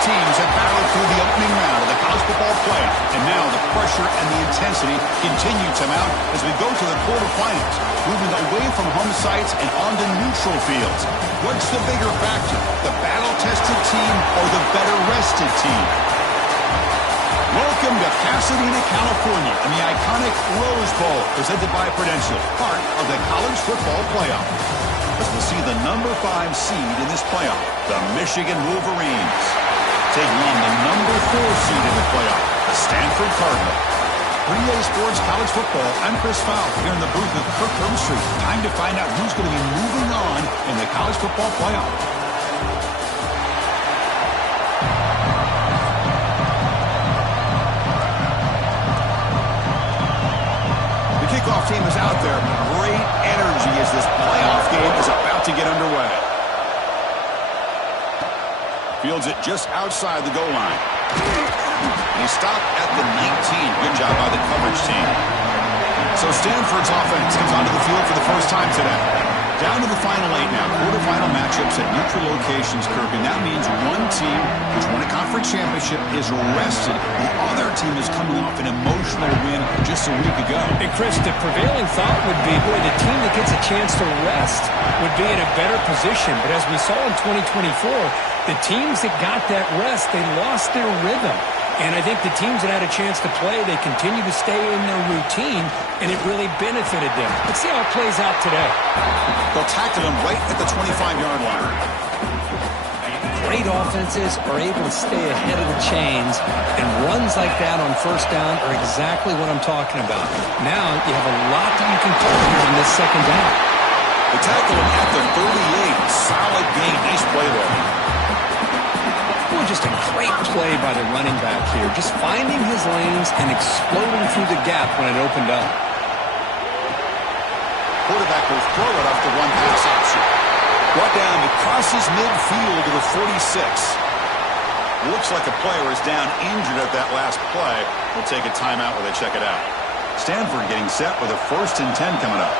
teams have battled through the opening round of the college football playoff, and now the pressure and the intensity continue to mount as we go to the quarterfinals, moving away from home sites and onto neutral fields. What's the bigger factor, the battle-tested team or the better-rested team? Welcome to Pasadena, California, and the iconic Rose Bowl, presented by Prudential, part of the college football playoff. As we'll see the number 5 seed in this playoff, the Michigan Wolverines, taking on the number 4 seed in the playoff, the Stanford Cardinal. For EA Sports College Football, I'm Chris Fowl here in the booth with Kirk Herbstreit. Time to find out who's going to be moving on in the college football playoff. Kickoff team is out there. Great energy as this playoff game is about to get underway. Fields it just outside the goal line. And he stopped at the 19. Good job by the coverage team. So Stanford's offense comes onto the field for the first time today. Down to the final 8 now. Quarterfinal matchups at neutral locations, Kirk. And that means one team which won a conference championship is rested. The other team is coming off an emotional win just a week ago. And Chris, the prevailing thought would be, boy, the team that gets a chance to rest would be in a better position. But as we saw in 2024, the teams that got that rest, they lost their rhythm. And I think the teams that had a chance to play, they continue to stay in their routine, and it really benefited them. Let's see how it plays out today. They'll tackle him right at the 25-yard line. Great offenses are able to stay ahead of the chains, and runs like that on first down are exactly what I'm talking about. Now you have a lot that you can cover here on this second down. They tackle him at the 38. Solid gain. Nice play there. Just a great play by the running back here. Just finding his lanes and exploding through the gap when it opened up. Quarterback will throw it off the one-pass option. Brought down to crosses midfield to the 46. Looks like a player is down injured at that last play. We'll take a timeout while they check it out. Stanford getting set with a 1st and 10 coming up.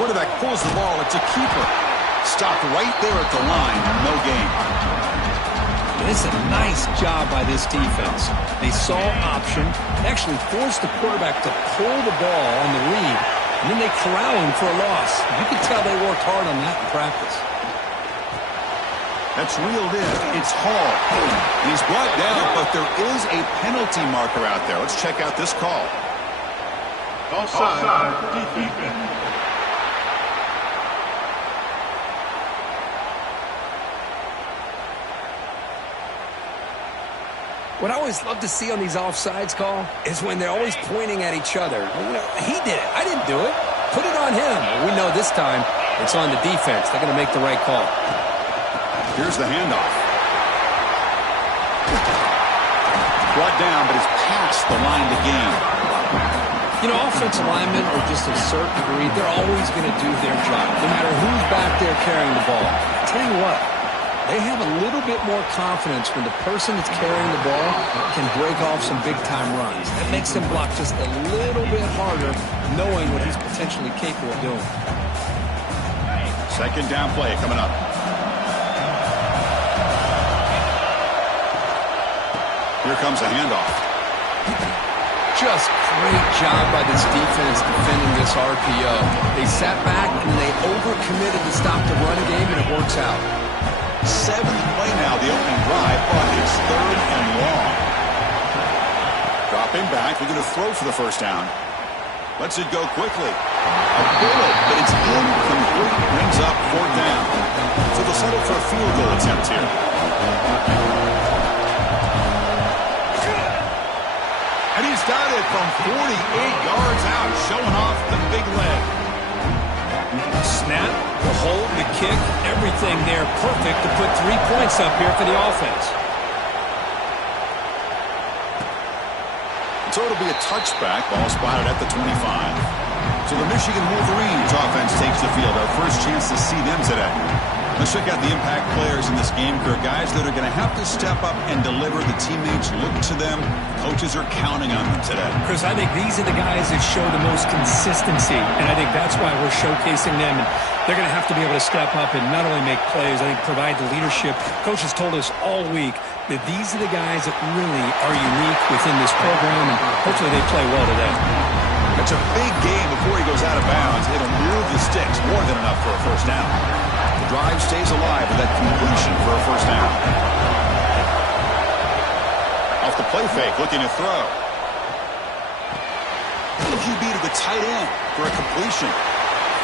Quarterback pulls the ball. It's a keeper. Stopped right there at the line. No gain. This is a nice job by this defense. They saw option, actually forced the quarterback to pull the ball on the read, and then they corral him for a loss. You can tell they worked hard on that in practice. That's reeled in. It's Hall. He's brought down, but there is a penalty marker out there. Let's check out this call. Offside, defense. What I always love to see on these offsides call is when they're always pointing at each other. You know, he did it. I didn't do it. Put it on him. We know this time it's on the defense. They're going to make the right call. Here's the handoff. Brought down, but it's past the line to gain. You know, offensive linemen are just a certain degree. They're always going to do their job, no matter who's back there carrying the ball. I tell you what. They have a little bit more confidence when the person that's carrying the ball can break off some big-time runs. That makes him block just a little bit harder, knowing what he's potentially capable of doing. Second down play coming up. Here comes a handoff. Just great job by this defense defending this RPO. They sat back and they overcommitted to stop the run game, and it works out. 7th play now, the opening drive, but it's 3rd and long. Dropping back, we're going to throw for the first down. Lets it go quickly. A bullet, but it's incomplete. Brings up 4th down. So they'll settle for a field goal attempt here. And he's got it from 48 yards out, showing off the big leg. Snap, the hold, the kick, everything there perfect to put 3 points up here for the offense. So it'll be a touchback, ball spotted at the 25. So the Michigan Wolverines offense takes the field. Our first chance to see them today. Let's check out the impact players in this game. There are guys that are going to have to step up and deliver. The teammates look to them. Coaches are counting on them today. Chris, I think these are the guys that show the most consistency, and I think that's why we're showcasing them. And they're going to have to be able to step up and not only make plays, I think provide the leadership. Coaches told us all week that these are the guys that really are unique within this program, and hopefully they play well today. It's a big game before he goes out of bounds. It'll move the sticks more than enough for a first down. The drive stays alive with that completion for a first down. Off the play fake, looking to throw. QB to the tight end for a completion.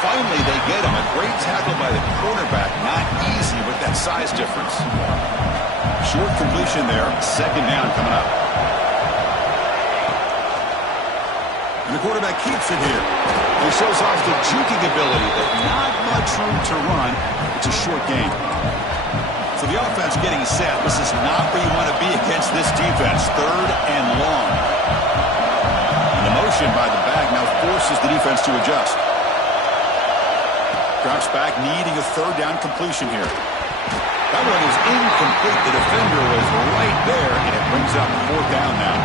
Finally, they get him. A great tackle by the quarterback. Not easy with that size difference. Short completion there. Second down coming up. And the quarterback keeps it here. He shows off the juking ability, but not much room to run. It's a short game. So the offense getting set. This is not where you want to be against this defense. Third and long. And the motion by the back now forces the defense to adjust. Drops back, needing a third down completion here. That one is incomplete. The defender was right there, and it brings up fourth down now.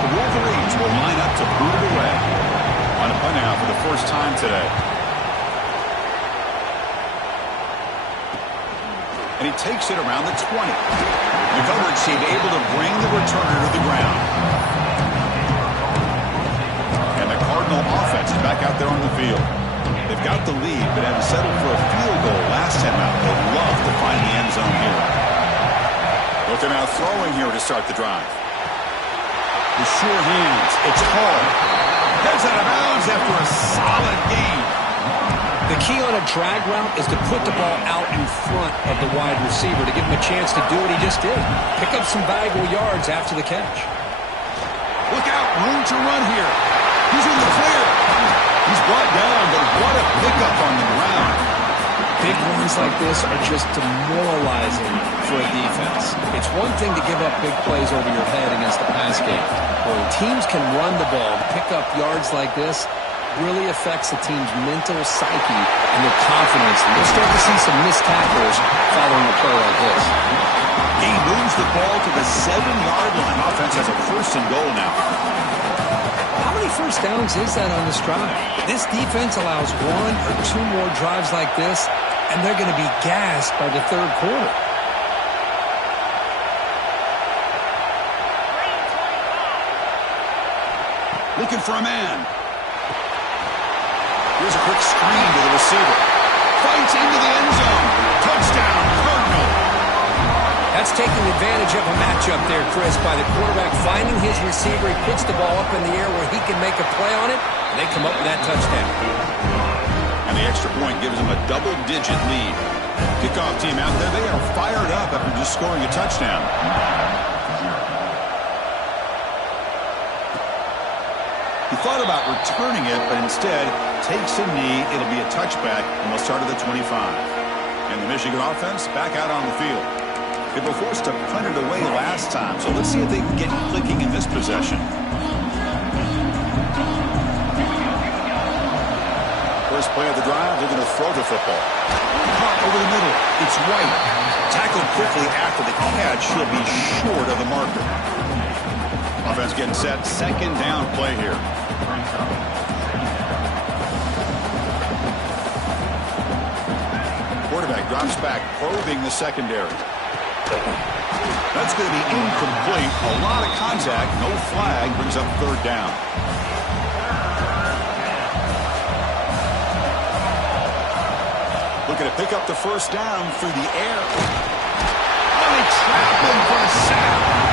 The Wolverines will line up to boot it away. On a punt now for the first time today. And he takes it around the 20. The coverage team able to bring the returner to the ground. And the Cardinal offense is back out there on the field. They've got the lead, but had to settle for a field goal last time out. They'd love to find the end zone here. But they're now throwing here to start the drive. The sure hands. It's hard. Heads out of bounds after a solid gain. The key on a drag route is to put the ball out in front of the wide receiver to give him a chance to do what he just did. Pick up some valuable yards after the catch. Look out. Room to run here. He's in the clear. He's brought down, but what a pickup on the ground. Big runs like this are just demoralizing for a defense. It's one thing to give up big plays over your head against the pass game. When teams can run the ball and pick up yards like this, really affects the team's mental psyche and their confidence. And you'll start to see some missed tackles following a play like this. He moves the ball to the 7-yard line. Offense has a first and goal now. How many first downs is that on this drive? This defense allows one or two more drives like this, and they're going to be gassed by the third quarter. Looking for a man. Here's a quick screen to the receiver. Fights into the end zone. Touchdown, Cardinal. That's taking advantage of a matchup there, Chris, by the quarterback finding his receiver. He puts the ball up in the air where he can make a play on it, and they come up with that touchdown. And the extra point gives them a double-digit lead. Kickoff team out there, they are fired up after just scoring a touchdown. He thought about returning it, but instead takes a knee. It'll be a touchback, and we'll start at the 25. And the Michigan offense back out on the field. They were forced to punt it away last time, so let's see if they can get clicking in this possession. First play of the drive, they're going to throw the football. Caught over the middle. It's White. Tackled quickly after the catch. He'll be short of the marker. Offense getting set. Second down play here. Quarterback drops back, probing the secondary. That's going to be incomplete. A lot of contact. No flag. Brings up third down. Looking to pick up the first down through the air. Oh, they trap him for a sack.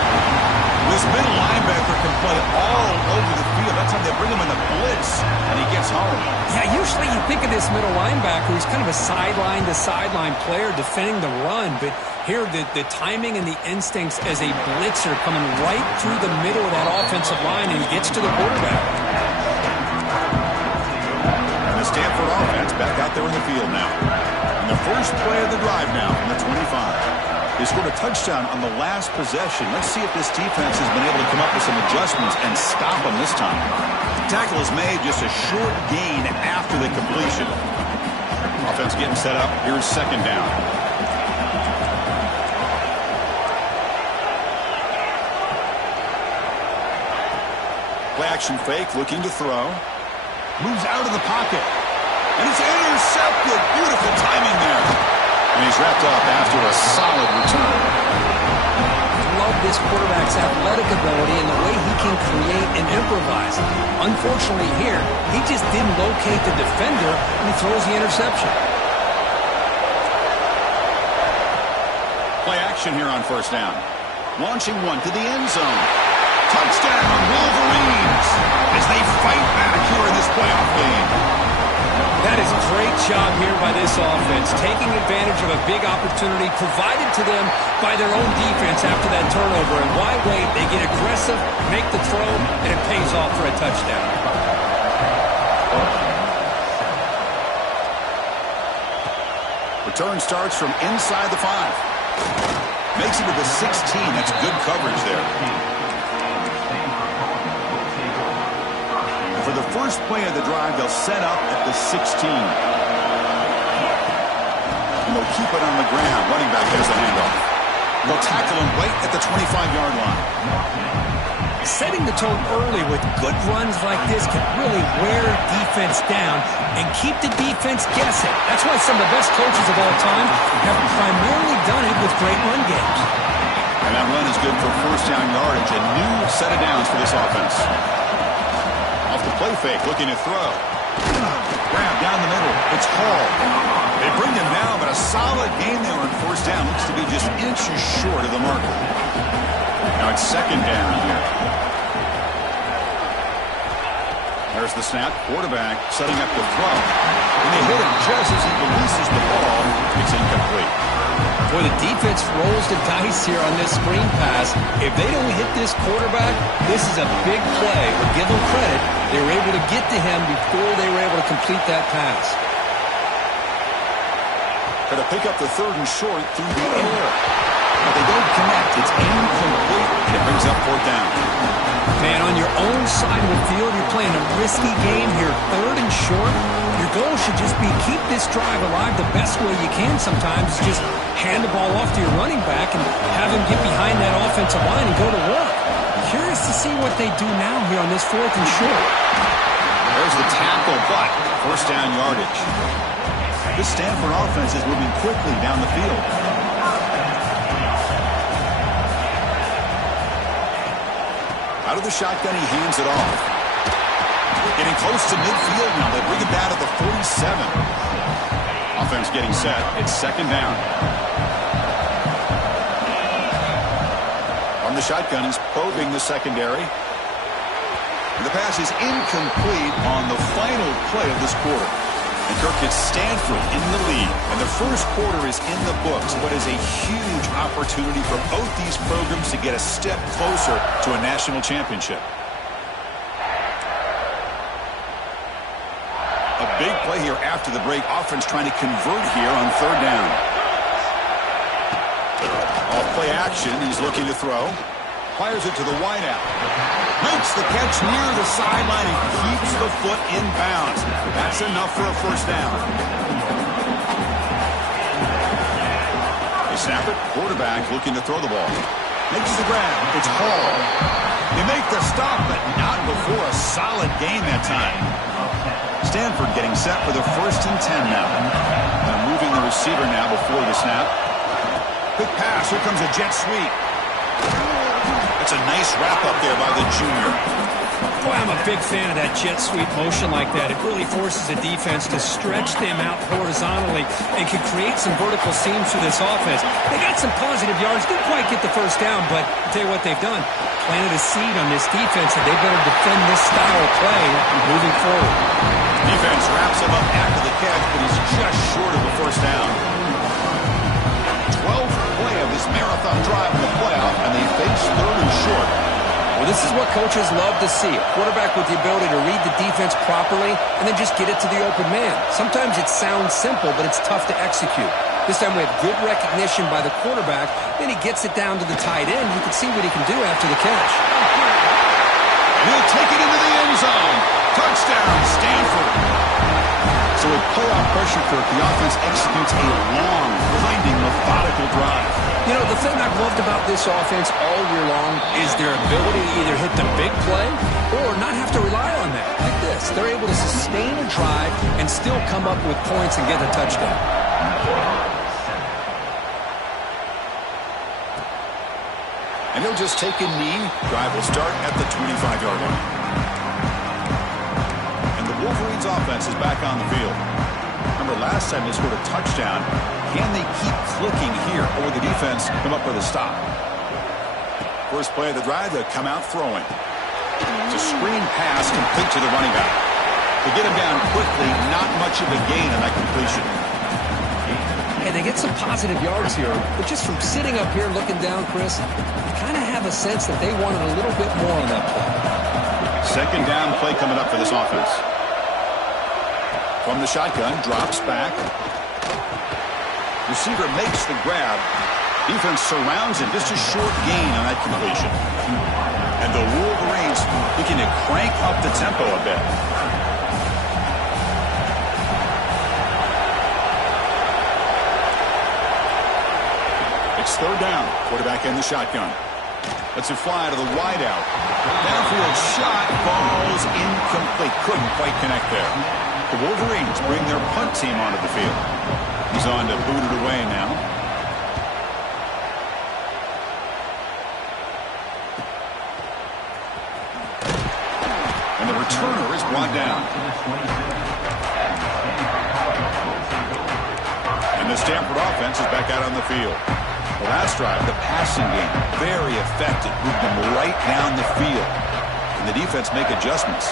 This middle linebacker can play all over the field. That's how they bring him in the blitz, and he gets home. Yeah, usually you think of this middle linebacker, he's kind of a sideline-to-sideline player defending the run, but here the timing and the instincts as a blitzer coming right through the middle of that offensive line, and he gets to the quarterback. And the Stanford offense back out there in the field now. And the first play of the drive now from the 25. They scored a touchdown on the last possession. Let's see if this defense has been able to come up with some adjustments and stop them this time. The tackle is made, just a short gain after the completion. Offense getting set up. Here's second down. Play-action fake, looking to throw. Moves out of the pocket. And it's intercepted. Beautiful timing there. And he's wrapped up after a solid return. Love this quarterback's athletic ability and the way he can create and improvise. Unfortunately here, he just didn't locate the defender and he throws the interception. Play action here on first down. Launching one to the end zone. Touchdown, Wolverines, as they fight back here in this playoff game. That is a great job here by this offense, taking advantage of a big opportunity provided to them by their own defense after that turnover. And why wait? They get aggressive, make the throw, and it pays off for a touchdown. Return starts from inside the 5. Makes it to the 16. That's good coverage there. For the first play of the drive, they'll set up at the 16. And they'll keep it on the ground. Running back has the handoff. They'll tackle him right at the 25-yard line. Setting the tone early with good runs like this can really wear defense down and keep the defense guessing. That's why some of the best coaches of all time have primarily done it with great run games. And that run is good for first down yardage. A new set of downs for this offense. Off the play fake, looking to throw. Grab down the middle. It's Hall. They bring him down, but a solid game there on first down. Looks to be just inches short of the marker. Now it's second down here. There's the snap. Quarterback setting up the throw. And they hit him just as he releases the ball. It's incomplete. Boy, the defense rolls the dice here on this screen pass. If they don't hit this quarterback, this is a big play. But give them credit. They were able to get to him before they were able to complete that pass. Got to pick up the third and short through the air. But they don't connect. It's incomplete. And it brings up fourth down. Man, on your own side of the field, you're playing a risky game here. Third and short. Your goal should just be keep this drive alive the best way you can sometimes. Just hand the ball off to your running back and have him get behind that offensive line and go to work. Curious to see what they do now here on this fourth and short. There's the tackle, but first down yardage. This Stanford offense is moving quickly down the field. Out of the shotgun, he hands it off. Getting close to midfield now. They bring it down to the 47. Offense getting set. It's second down. From the shotgun, he's probing the secondary. And the pass is incomplete on the final play of this quarter. And Kirk gets Stanford in the lead. And the first quarter is in the books. What is a huge opportunity for both these programs to get a step closer to a national championship. A big play here after the break. Offense trying to convert here on third down. Off play action. He's looking to throw. Fires it to the wideout. Makes the catch near the sideline and keeps the foot in bounds. That's enough for a first down. They snap it. Quarterback looking to throw the ball. Makes the grab. It's Hall. They make the stop, but not before a solid gain that time. Stanford getting set for the first and 10 now. And moving the receiver now before the snap. Quick pass. Here comes a jet sweep. That's a nice wrap-up there by the junior. Boy, I'm a big fan of that jet sweep motion like that. It really forces the defense to stretch them out horizontally and can create some vertical seams for this offense. They got some positive yards. Didn't quite get the first down, but I'll tell you what they've done. Planted a seed on this defense that they better defend this style of play moving forward. Defense wraps him up after the catch, but he's just short of the first down. 12th play of this marathon drive in the playoff, and they face third and short. Well, this is what coaches love to see. A quarterback with the ability to read the defense properly and then just get it to the open man. Sometimes it sounds simple, but it's tough to execute. This time we have good recognition by the quarterback. Then he gets it down to the tight end. You can see what he can do after the catch. And he'll take it into the end zone. Touchdown, Stanford. So with playoff pressure, Kirk, the offense executes a long, grinding, methodical drive. You know, the thing I've loved about this offense all year long is their ability to either hit the big play or not have to rely on that. Like this, they're able to sustain a drive and still come up with points and get a touchdown. And he'll just take a knee. Drive will start at the 25-yard line. And the Wolverines offense is back on the field. Remember, last time they scored a touchdown. Can they keep clicking here, or the defense come up with a stop? First play of the drive, they'll come out throwing. It's a screen pass complete to the running back. They get him down quickly, not much of a gain on that completion. And they get some positive yards here, but just from sitting up here looking down, Chris, you kind of have a sense that they wanted a little bit more on that play. Second down play coming up for this offense. From the shotgun, drops back. Receiver makes the grab. Defense surrounds him. Just a short gain on that completion. And the Wolverines looking to crank up the tempo a bit. It's third down. Quarterback in the shotgun. Lets it fly to the wideout. Downfield shot falls incomplete. Couldn't quite connect there. The Wolverines bring their punt team onto the field. He's on to boot it away now. And the returner is brought down. And the Stanford offense is back out on the field. The last drive, the passing game, very effective. Moved them right down the field. And the defense make adjustments.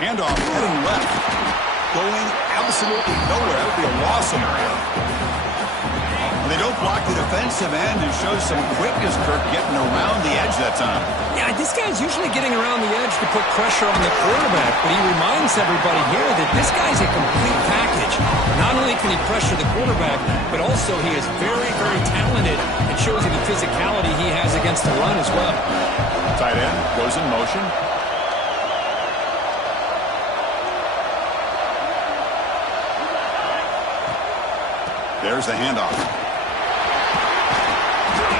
Handoff heading left. Going absolutely nowhere. That would be a loss of play. And they don't block the defensive end and show some quickness, Kirk, getting around the edge that time. Yeah, this guy's usually getting around the edge to put pressure on the quarterback, but he reminds everybody here that this guy's a complete package. Not only can he pressure the quarterback, but also he is very, very talented and shows you the physicality he has against the run as well. Tight end goes in motion. There's the handoff.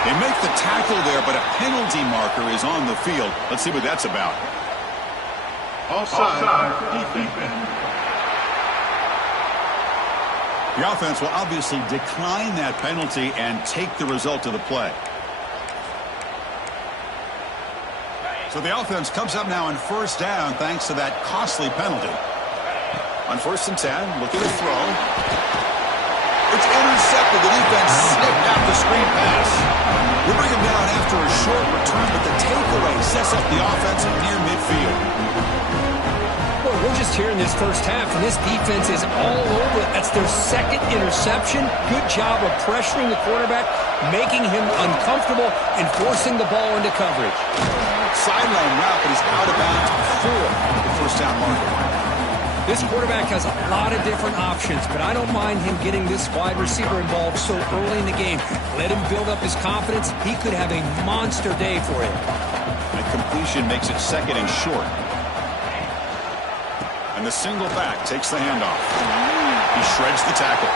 They make the tackle there, but a penalty marker is on the field. Let's see what that's about. Offside. Defense. The offense will obviously decline that penalty and take the result of the play. So the offense comes up now on first down thanks to that costly penalty. On 1st and 10, looking to throw. It's intercepted. The defense snipped out the screen pass. We bring him down after a short return, but the takeaway sets up the offense at near midfield. Well, we're just here in this first half, and this defense is all over it. That's their second interception. Good job of pressuring the quarterback, making him uncomfortable, and forcing the ball into coverage. Sideline route, but he's out of bounds before the first down marker. This quarterback has a lot of different options, but I don't mind him getting this wide receiver involved so early in the game. Let him build up his confidence. He could have a monster day for him. That completion makes it second and short. And the single back takes the handoff. He shreds the tackle.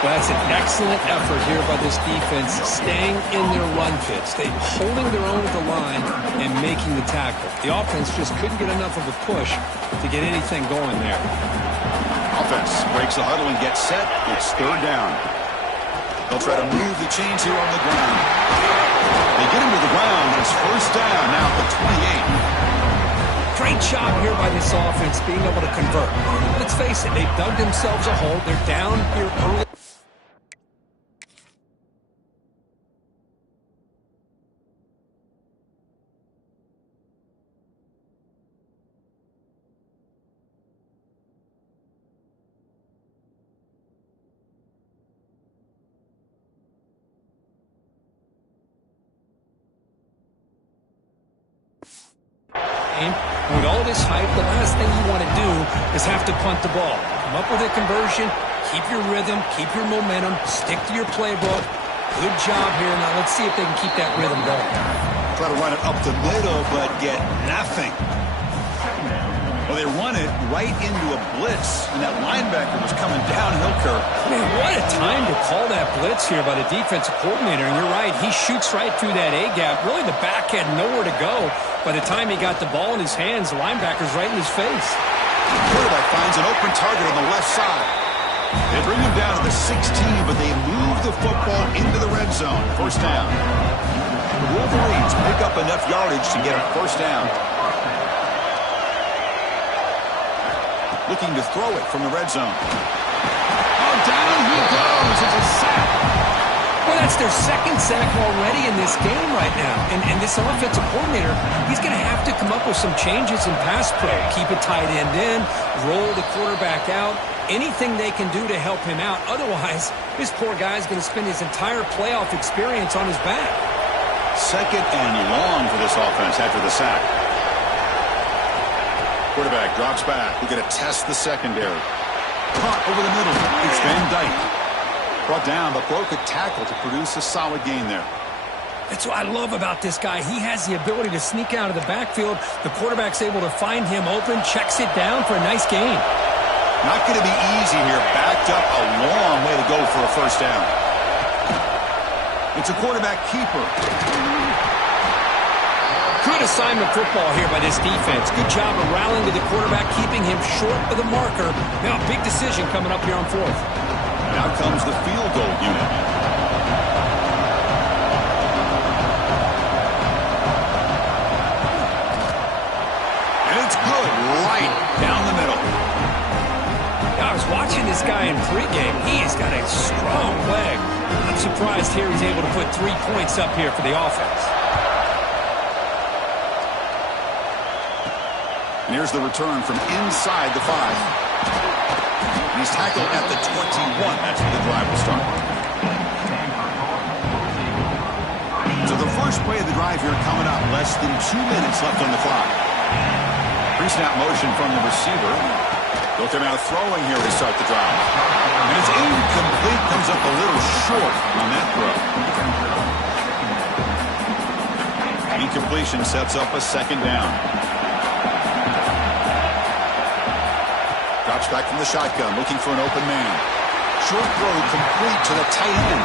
Well, that's an excellent effort here by this defense, staying in their run fits. They're holding their own at the line and making the tackle. The offense just couldn't get enough of a push to get anything going there. Offense breaks the huddle and gets set. It's third down. They'll try to move the chains here on the ground. They get him to the ground. It's first down now at the 28. Great job here by this offense being able to convert. Let's face it, they dug themselves a hole. They're down here early. With all this hype, the last thing you want to do is have to punt the ball. Come up with a conversion, keep your rhythm, keep your momentum, stick to your playbook. Good job here. Now let's see if they can keep that rhythm going. Try to run it up the middle, but get nothing. Well, they run it right into a blitz, and that linebacker was coming downhill curve. Man, what a time to call that blitz here by the defensive coordinator. And you're right, he shoots right through that A-gap. Really, the back had nowhere to go. By the time he got the ball in his hands, the linebacker's right in his face. The quarterback finds an open target on the left side. They bring him down to the 16, but they move the football into the red zone. First down. The Wolverines pick up enough yardage to get a first down. Looking to throw it from the red zone. Oh, down he goes. It's a sack. Well, that's their second sack already in this game right now. And this offensive coordinator, he's going to have to come up with some changes in pass play. Keep a tight end in, roll the quarterback out, anything they can do to help him out. Otherwise, this poor guy's going to spend his entire playoff experience on his back. Second and long for this offense after the sack. Quarterback drops back. We're going to test the secondary. Caught over the middle. It's Van Dyke. Brought down, but broke a tackle to produce a solid gain there. That's what I love about this guy. He has the ability to sneak out of the backfield. The quarterback's able to find him open, checks it down for a nice gain. Not going to be easy here. Backed up a long way to go for a first down. It's a quarterback keeper. Good assignment football here by this defense. Good job of rallying to the quarterback, keeping him short of the marker. Now a big decision coming up here on fourth. And out comes the field goal unit. And it's good right down the middle. I was watching this guy in pregame. He's got a strong leg. I'm surprised here he's able to put 3 points up here for the offense. And here's the return from inside the 5. And he's tackled at the 21. That's where the drive will start. So the first play of the drive here coming up. Less than 2 minutes left on the clock. Pre-snap motion from the receiver. They'll come out throwing here to start the drive. And it's incomplete. Comes up a little short on that throw. Incompletion sets up a second down. Drops back from the shotgun, looking for an open man. Short throw complete to the tight end.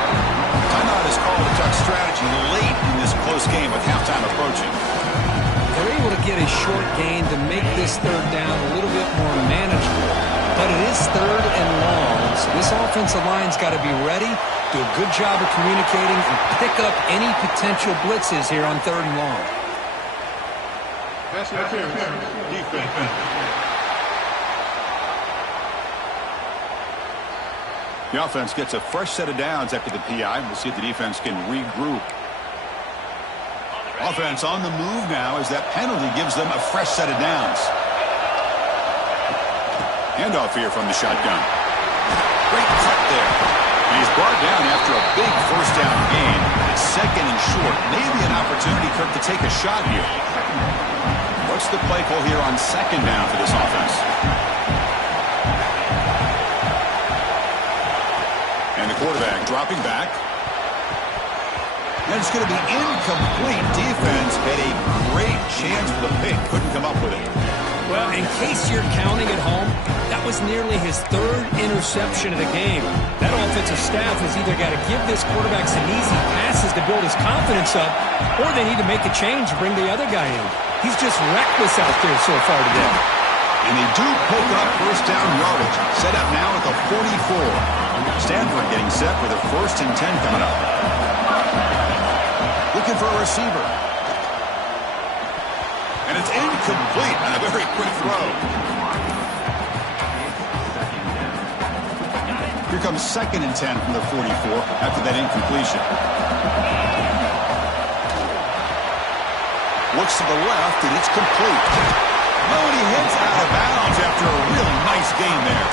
Timeout is called to duck strategy late in this close game with halftime approaching. They're able to get a short gain to make this third down a little bit more manageable. But it is third and long, so this offensive line's got to be ready, do a good job of communicating, and pick up any potential blitzes here on third and long. Defense. The offense gets a fresh set of downs after the PI. We'll see if the defense can regroup. Offense on the move now as that penalty gives them a fresh set of downs. Handoff here from the shotgun. Great cut there. And he's brought down after a big first down gain. It's second and short. Maybe an opportunity, Kirk, to take a shot here. What's the play call here on second down for this offense? And the quarterback dropping back. And it's going to be incomplete. Defense had a great chance for the pick. Couldn't come up with it. Well, in case you're counting at home, that was nearly his third interception of the game. That offensive staff has either got to give this quarterback some easy passes to build his confidence up, or they need to make a change to bring the other guy in. He's just reckless out there so far today. And they do pick up first down yardage. Set up now at the 44. Stanford getting set for the 1st and 10 coming up. Looking for a receiver. And it's incomplete on a very quick throw. Here comes 2nd and 10 from the 44 after that incompletion. Looks to the left, and it's complete. Oh, and he hits out of bounds after a really nice gain there.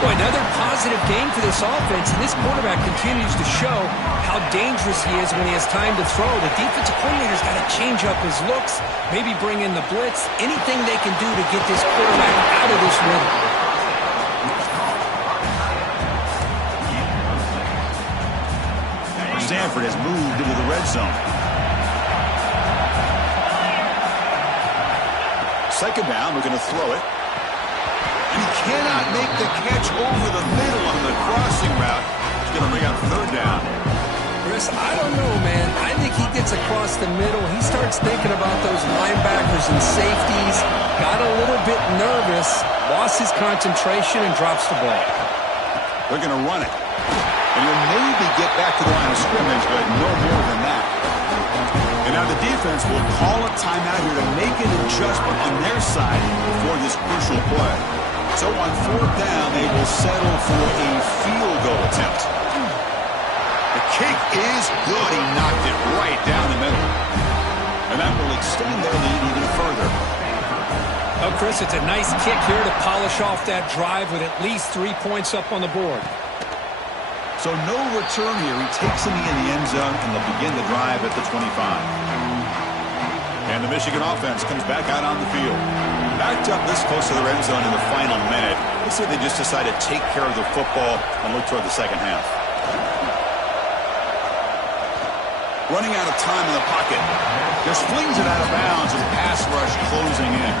Boy, another positive game for this offense, and this quarterback continues to show how dangerous he is when he has time to throw. The defensive coordinator's got to change up his looks, maybe bring in the blitz, anything they can do to get this quarterback out of this rhythm. Stanford has moved into the red zone. Second down, we're going to throw it. And he cannot make the catch over the middle on the crossing route. He's going to bring up third down. Chris, I don't know, man. I think he gets across the middle. He starts thinking about those linebackers and safeties. Got a little bit nervous, lost his concentration, and drops the ball. They're going to run it. And he'll maybe get back to the line of scrimmage, but no more than that. And now the defense will call a timeout here to make an adjustment on their side before this crucial play. So on fourth down, they will settle for a field goal attempt. The kick is good. He knocked it right down the middle. And that will extend their lead even further. Oh, Chris, it's a nice kick here to polish off that drive with at least 3 points up on the board. So no return here. He takes him in the end zone, and they'll begin the drive at the 25. And the Michigan offense comes back out on the field. Backed up this close to the end zone in the final minute. Let's say they just decide to take care of the football and look toward the second half. Running out of time in the pocket. Just flings it out of bounds and pass rush closing in.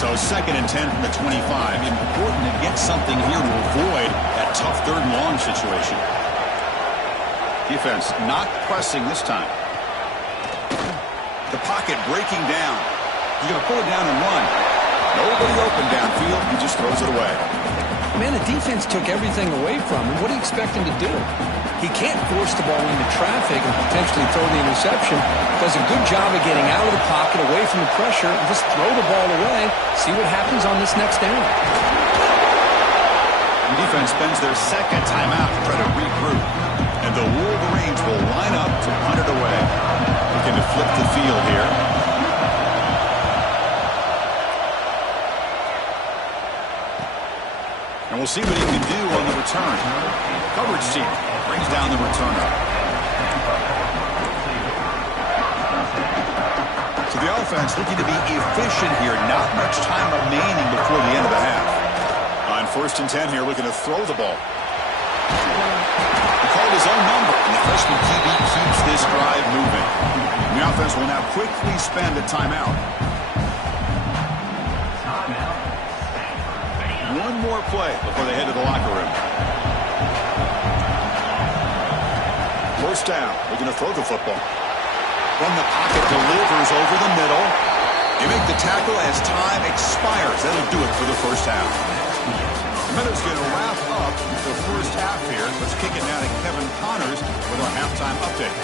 So 2nd and 10 from the 25. Important to get something here to avoid that tough 3rd and long situation. Defense not pressing this time. The pocket breaking down. He's going to pull it down and run. Nobody open downfield. He just throws it away. Man, the defense took everything away from him. What do you expect him to do? He can't force the ball into traffic and potentially throw the interception. Does a good job of getting out of the pocket, away from the pressure, and just throw the ball away. See what happens on this next down. The defense spends their 2nd timeout to try to regroup. And the Wolverines will line up to punt it away. Looking to flip the field here. And we'll see what he can do on the return. Coverage team brings down the returner. So the offense looking to be efficient here. Not much time remaining before the end of the half. On 1st and 10 here, looking to throw the ball. He called his own number, and the freshman QB keeps this drive moving. And the offense will now quickly spend a timeout. One more play before they head to the locker room. 1st down. They're going to throw the football. From the pocket, delivers over the middle. They make the tackle as time expires. That'll do it for the 1st half. The Meadows going to wrap up the 1st half here. Let's kick it now to Kevin Connors with our halftime update.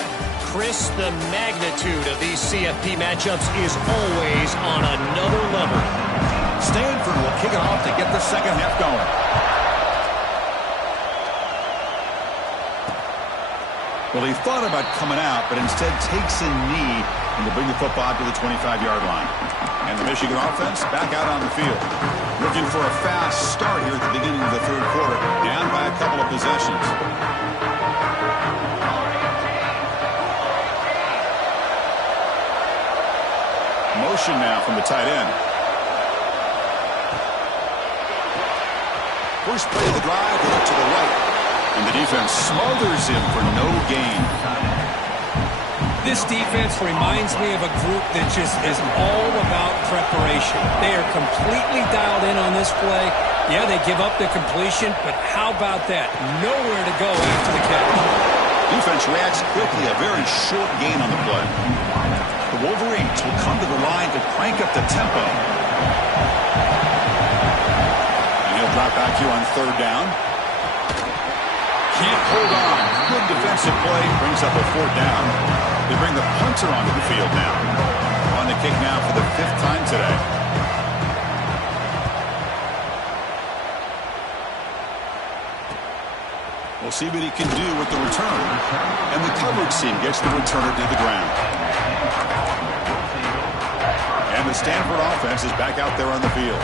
Chris, the magnitude of these CFP matchups is always on another level. Stanford will kick it off to get the 2nd half going. Well, he thought about coming out, but instead takes a knee and to bring the football to the 25-yard line. And the Michigan offense back out on the field. Looking for a fast start here at the beginning of the 3rd quarter. Down by a couple of possessions. Motion now from the tight end. First play of the drive, they look to the right. And the defense smothers him for no gain. This defense reminds me of a group that just is all about preparation. They are completely dialed in on this play. Yeah, they give up the completion, but how about that? Nowhere to go after the catch. Defense reacts quickly, a very short gain on the play. The Wolverines will come to the line to crank up the tempo. And he'll drop back here on 3rd down. Can't hold on. Good defensive play. Brings up a 4th down. They bring the punter onto the field now. On the kick now for the 5th time today. We'll see what he can do with the return. And the coverage team gets the returner to the ground. And the Stanford offense is back out there on the field.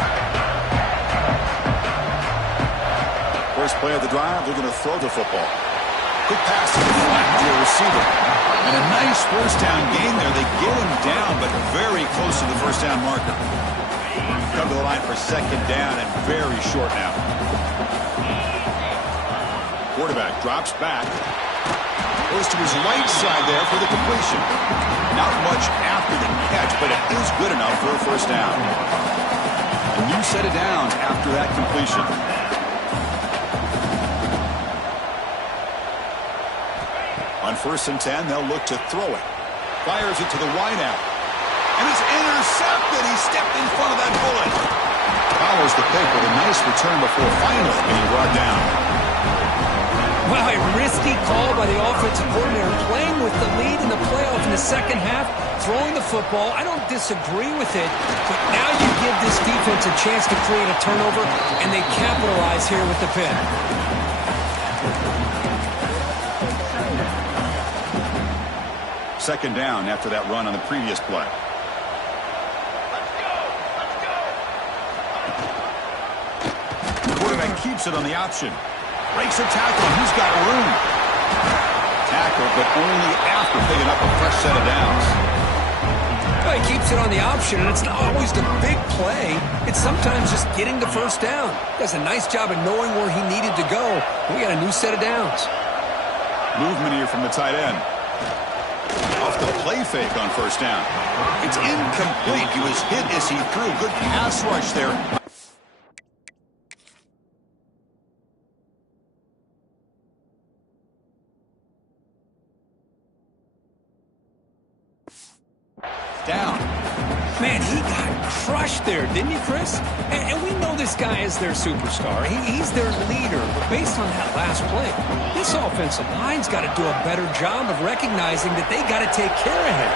First play of the drive, they're going to throw the football. Quick pass to the flat to a receiver. And a nice 1st down gain there. They get him down, but very close to the 1st down marker. Come to the line for 2nd down and very short now. Quarterback drops back. Goes to his right side there for the completion. Not much after the catch, but it is good enough for a 1st down. A new new set of downs after that completion. On 1st and 10, they'll look to throw it. Fires it to the wideout. And it's intercepted. He stepped in front of that bullet. Follows the pick with a nice return before finally being brought down. Wow, a risky call by the offensive coordinator, playing with the lead in the playoff in the second half, throwing the football. I don't disagree with it, but now you give this defense a chance to create a turnover, and they capitalize here with the pick. Second down after that run on the previous play. The quarterback keeps it on the option. Breaks a tackle, and who's got room? Tackle, but only after picking up a fresh set of downs. Well, he keeps it on the option, and it's not always the big play. It's sometimes just getting the first down. Does a nice job of knowing where he needed to go. We got a new set of downs. Movement here from the tight end. Off the play fake on 1st down. It's incomplete. He was hit as he threw. Good pass rush there. Down. Man, he got crushed there, didn't he, Chris? And we know this guy is their superstar. He's their leader. But based on that last play, this offensive line's got to do a better job of recognizing that they got to take care of him.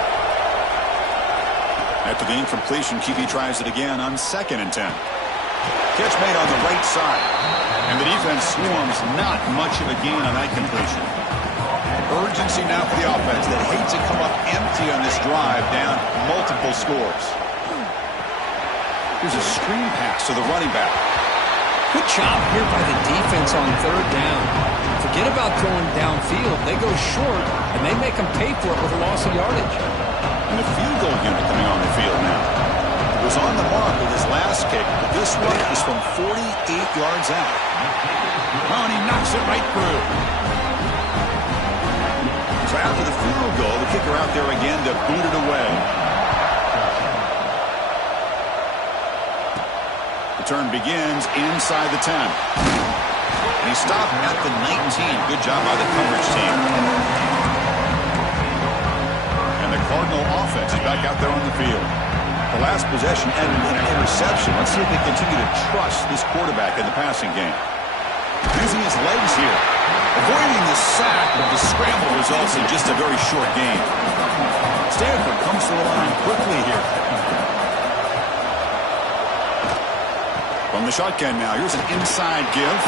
After the incompletion, QB tries it again on 2nd and 10. Catch made on the right side. And the defense swarms not much of a gain on that completion. Urgency now for the offense that hates to come up empty on this drive, down multiple scores. Here's a screen pass to the running back. Good job here by the defense on 3rd down. Forget about going downfield. They go short, and they make them pay for it with a loss of yardage. And the field goal unit coming on the field now. It was on the mark with his last kick, but this one is from 48 yards out. Oh, and he knocks it right through. So after the field goal, the kicker out there again to boot it away. Return begins inside the 10. And he stopped at the 19. Good job by the coverage team. And the Cardinal offense is back out there on the field. The last possession ended in an interception. Let's see if they continue to trust this quarterback in the passing game. Using his legs here. Avoiding the sack, but the scramble results in just a very short gain. Stanford comes to the line quickly here. From the shotgun now, here's an inside give.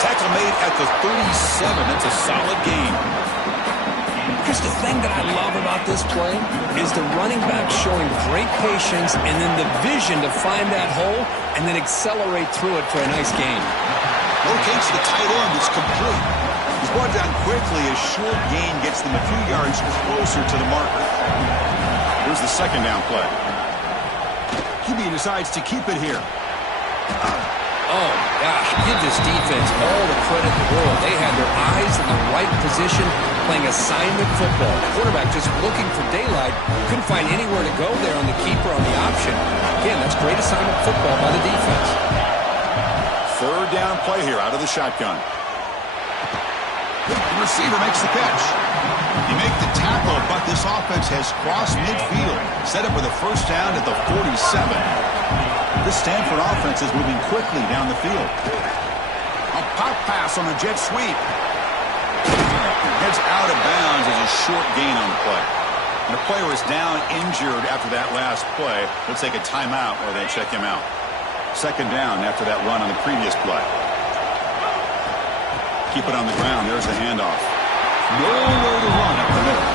Tackle made at the 37. That's a solid gain. Here's the thing that I love about this play is the running back showing great patience and then the vision to find that hole and then accelerate through it for a nice gain. Locates the tight end. It's complete. He's brought down quickly. A short gain gets them a few yards closer to the marker. Here's the 2nd down play. QB decides to keep it here. Oh, gosh, give this defense all the credit in the world. They had their eyes in the right position, playing assignment football. The quarterback just looking for daylight. Couldn't find anywhere to go there on the keeper on the option. Again, that's great assignment football by the defense. 3rd down play here out of the shotgun. The receiver makes the catch. You make the tackle, but this offense has crossed midfield. Set up with a 1st down at the 47. This Stanford offense is moving quickly down the field. A pop pass on the jet sweep. Heads out of bounds as a short gain on the play. And the player is down injured after that last play. Let's take a timeout while they check him out. 2nd down after that run on the previous play. Keep it on the ground. There's the handoff. Nowhere to run up the middle.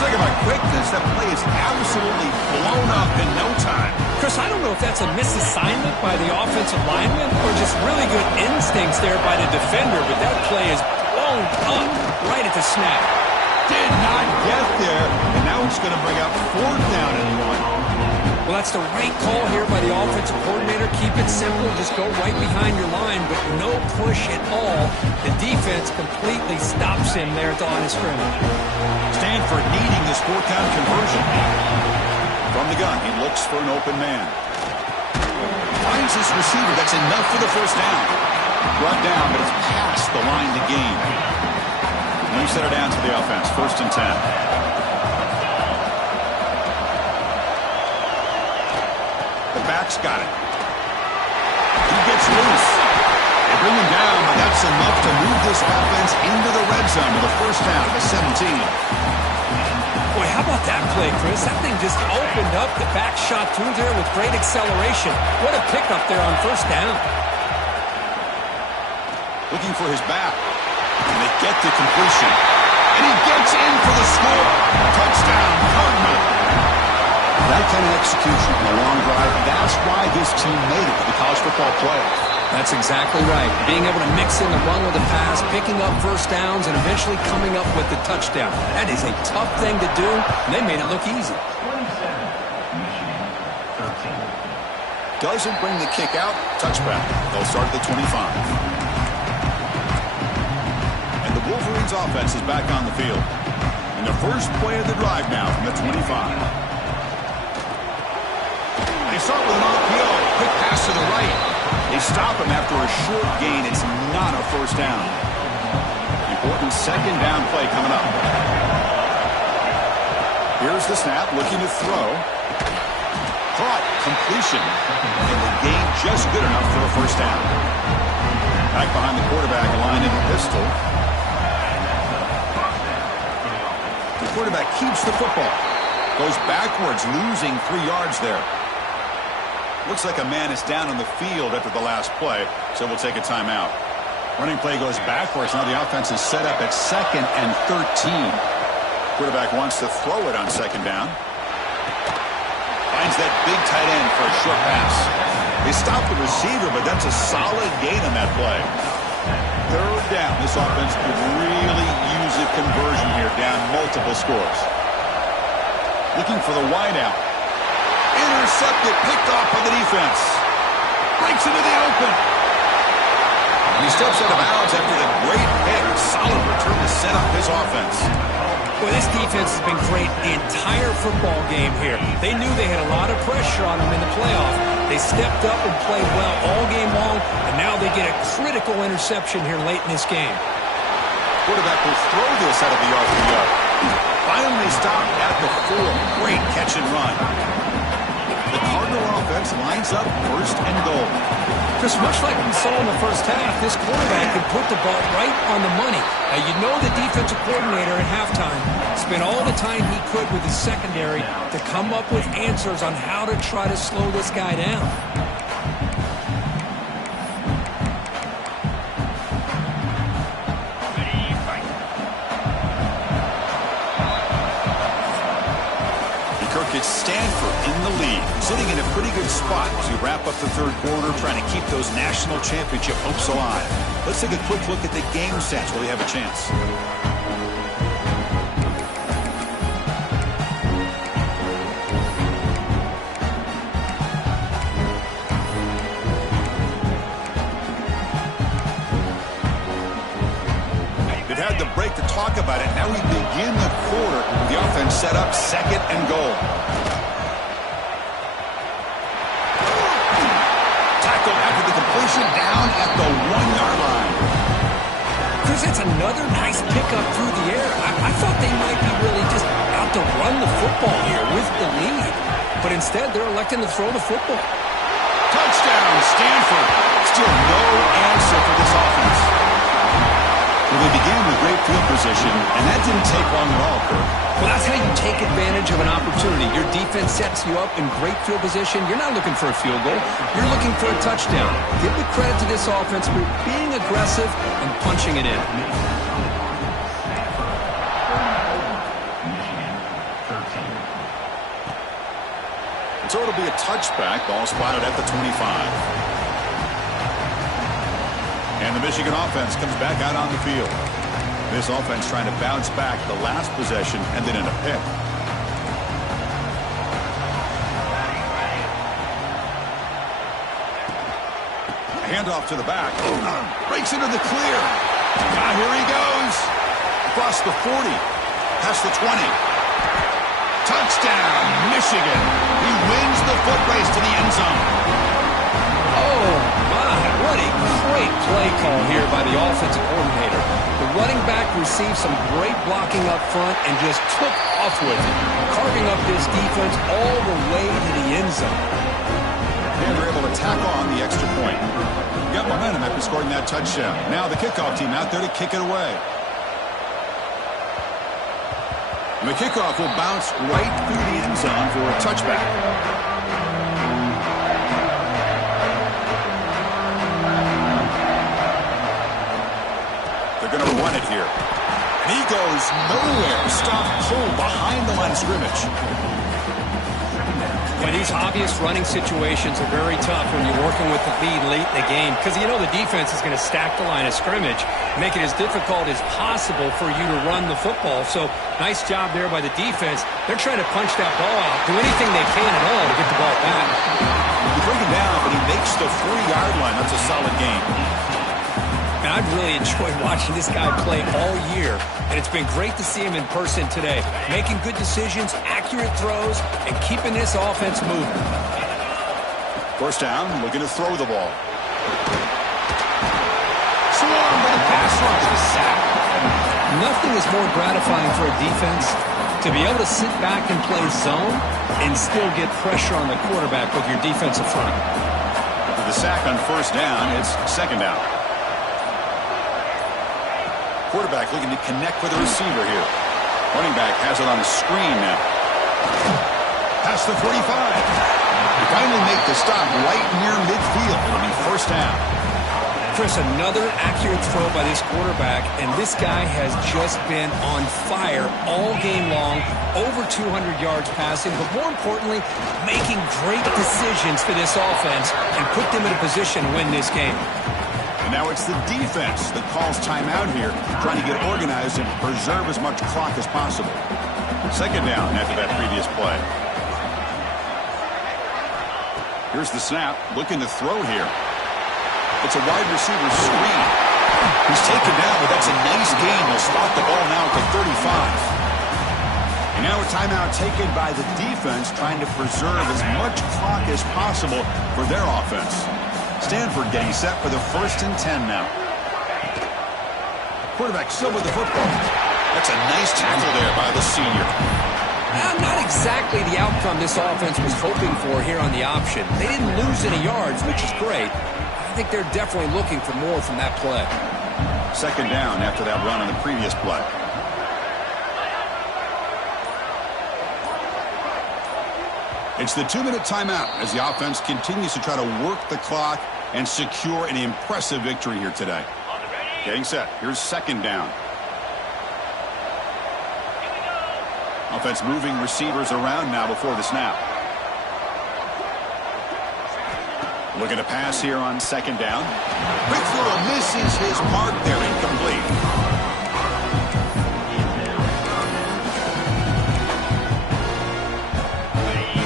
Talk about quickness. That play is absolutely blown up in no time. Chris, I don't know if that's a misassignment by the offensive lineman or just really good instincts there by the defender, but that play is blown up right at the snap. Did not get there, and now it's going to bring up 4th down and 1. Well, that's the right call here by the offensive coordinator. Keep it simple. Just go right behind your line, but no push at all. The defense completely stops him there at the line of scrimmage. Stanford needing this 4th down conversion. From the gun, he looks for an open man. finds this receiver. That's enough for the first down. Brought down, but it's past the line to gain. New center down to the offense. 1st and 10. The back's got it. He gets loose. They bring him down, but that's enough to move this offense into the red zone with a first down to 17. Boy, how about that play, Chris? That thing just opened up. The back shot through there with great acceleration. What a pickup there on first down. Looking for his back. And they get the completion. And he gets in for the score. Touchdown, Cardinal. That kind of execution on a long drive, that's why this team made it to the college football playoff. That's exactly right. Being able to mix in the run with the pass, picking up first downs, and eventually coming up with the touchdown. That is a tough thing to do, and they made it look easy. Doesn't bring the kick out. Touchback. They'll start at the 25. And the Wolverines offense is back on the field. In the first play of the drive now from the 25. They start with an RPO. Quick pass to the right. They stop him after a short gain. It's not a first down. Important second down play coming up. Here's the snap, looking to throw. Caught, completion. And the gain just good enough for a first down. Back behind the quarterback, aligned in the pistol. The quarterback keeps the football. Goes backwards, losing 3 yards there. Looks like a man is down on the field after the last play, so we'll take a timeout. Running play goes backwards. Now the offense is set up at 2nd and 13. Quarterback wants to throw it on 2nd down. Finds that big tight end for a short pass. They stop the receiver, but that's a solid gain on that play. 3rd down. This offense could really use a conversion here, down multiple scores. Looking for the wideout. Intercepted, picked off by the defense. Breaks into the open. And he steps out of bounds after the great hit. Solid return to set up his offense. Boy, this defense has been great the entire football game here. They knew they had a lot of pressure on them in the playoff. They stepped up and played well all game long, and now they get a critical interception here late in this game. Quarterback will throw this out of the RPO. Finally stopped at the 4. Great catch and run. The Cardinal offense lines up 1st and goal. Just much like we saw in the first half, this quarterback can put the ball right on the money. Now, you know the defensive coordinator at halftime spent all the time he could with his secondary to come up with answers on how to try to slow this guy down. It's Stanford in the lead, sitting in a pretty good spot as we wrap up the 3rd quarter, trying to keep those national championship hopes alive. Let's take a quick look at the game stats while we have a chance. We've had the break to talk about it. Now we begin the quarter with the offense set up 2nd and goal. Tackle after the completion down at the 1-yard line. Chris, it's another nice pickup through the air. I thought they might be really just out to run the football here with the lead. But instead, they're electing to throw the football. Touchdown, Stanford. Still no answer for this offense. Well, they began with great field position, and that didn't take long at all, Kurt. Well, that's how you take advantage of an opportunity. Your defense sets you up in great field position. You're not looking for a field goal. You're looking for a touchdown. Give the credit to this offense for being aggressive and punching it in. So it'll be a touchback. Ball spotted at the 25. And the Michigan offense comes back out on the field. This offense trying to bounce back the last possession and then in a pick. A handoff to the back. Breaks into the clear. Here he goes. Across the 40. Past the 20. Touchdown, Michigan. He wins the foot race to the end zone. call here by the offensive coordinator. The running back received some great blocking up front and just took off with it, carving up this defense all the way to the end zone. And they're able to tack on the extra point. Got momentum after scoring that touchdown. Now the kickoff team out there to kick it away. And the kickoff will bounce right through the end zone for a touchback. They're going to run it here. And he goes nowhere. Stop pulled behind the line of scrimmage. Yeah, these obvious running situations are very tough when you're working with the lead late in the game because you know the defense is going to stack the line of scrimmage, make it as difficult as possible for you to run the football. So nice job there by the defense. They're trying to punch that ball out, do anything they can at all to get the ball back. You bring him down, but he makes the 40-yard line. That's a solid game. And I've really enjoyed watching this guy play all year, and it's been great to see him in person today, making good decisions, accurate throws, and keeping this offense moving. First down, looking to throw the ball. Swarm with a pass rush, a sack. Nothing is more gratifying for a defense to be able to sit back and play zone and still get pressure on the quarterback with your defensive front. After the sack on first down, it's second down. Quarterback looking to connect with the receiver here. Running back has it on the screen now. Past the 45. They finally make the stop right near midfield. It'll be first down. Chris, another accurate throw by this quarterback, and this guy has just been on fire all game long, over 200 yards passing, but more importantly, making great decisions for this offense and put them in a position to win this game. And now it's the defense that calls timeout here, trying to get organized and preserve as much clock as possible. Second down after that previous play. Here's the snap, looking to throw here. It's a wide receiver screen. He's taken down, but that's a nice gain. He'll spot the ball now at the 35. And now a timeout taken by the defense, trying to preserve as much clock as possible for their offense. Stanford getting set for the 1st and 10 now. Quarterback still with the football. That's a nice tackle there by the senior. Not exactly the outcome this offense was hoping for here on the option. They didn't lose any yards, which is great. I think they're definitely looking for more from that play. Second down after that run on the previous play. It's the 2-minute timeout as the offense continues to try to work the clock and secure an impressive victory here today. Getting set. Here's second down. Offense moving receivers around now before the snap. Looking to pass here on second down. Quick throw misses his mark there, incomplete.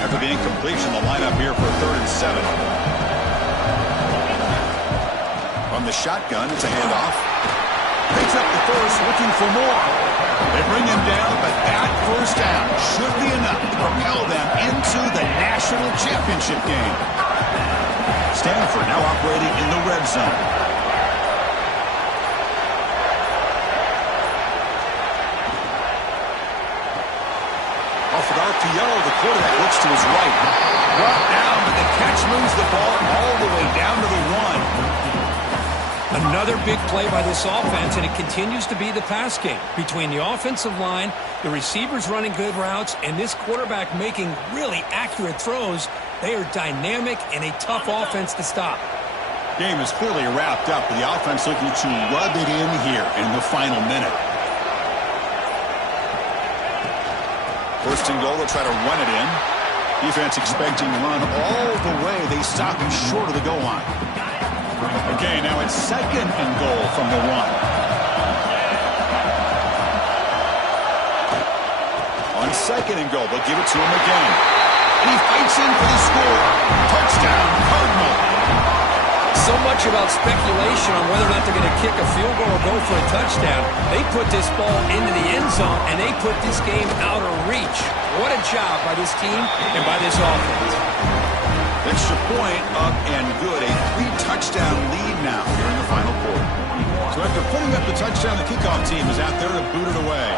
After the incompletion, the lineup here for 3rd and 7. From the shotgun, it's a handoff. Picks up the first, looking for more. They bring him down, but that first down should be enough to propel them into the national championship game. Stanford now operating in the red zone. Off of RPO, the quarterback looks to his right. Brought down, but the catch moves the ball all the way down to the 1. Another big play by this offense, and it continues to be the pass game. Between the offensive line, the receivers running good routes, and this quarterback making really accurate throws, they are dynamic and a tough offense to stop. Game is clearly wrapped up, with the offense looking to rub it in here in the final minute. First and goal, they'll try to run it in. Defense expecting to run all the way. They stop him short of the goal line. Okay, now it's second and goal from the 1. On second and goal, they'll give it to him again. And he fights in for the score. Touchdown, Cardinal. So much about speculation on whether or not they're going to kick a field goal or go for a touchdown. They put this ball into the end zone, and they put this game out of reach. What a job by this team and by this offense. They extra point up and good. A 3-touchdown lead now here in the final quarter. So after putting up the touchdown, the kickoff team is out there to boot it away.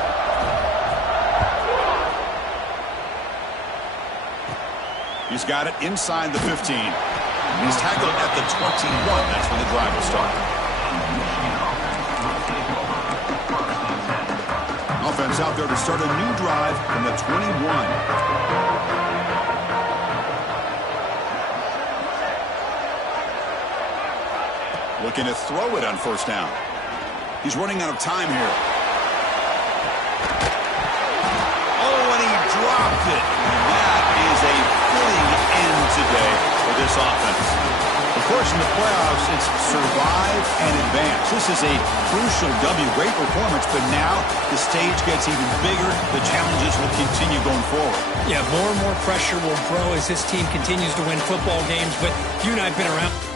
He's got it inside the 15. He's tackled at the 21. That's when the drive will start. Offense out there to start a new drive from the 21. Looking to throw it on first down. He's running out of time here. Oh, and he dropped it. And that is a fitting end today for this offense. Of course, in the playoffs, it's survive and advance. This is a crucial W. Great performance, but now the stage gets even bigger. The challenges will continue going forward. Yeah, more and more pressure will grow as this team continues to win football games, but you and I have been around.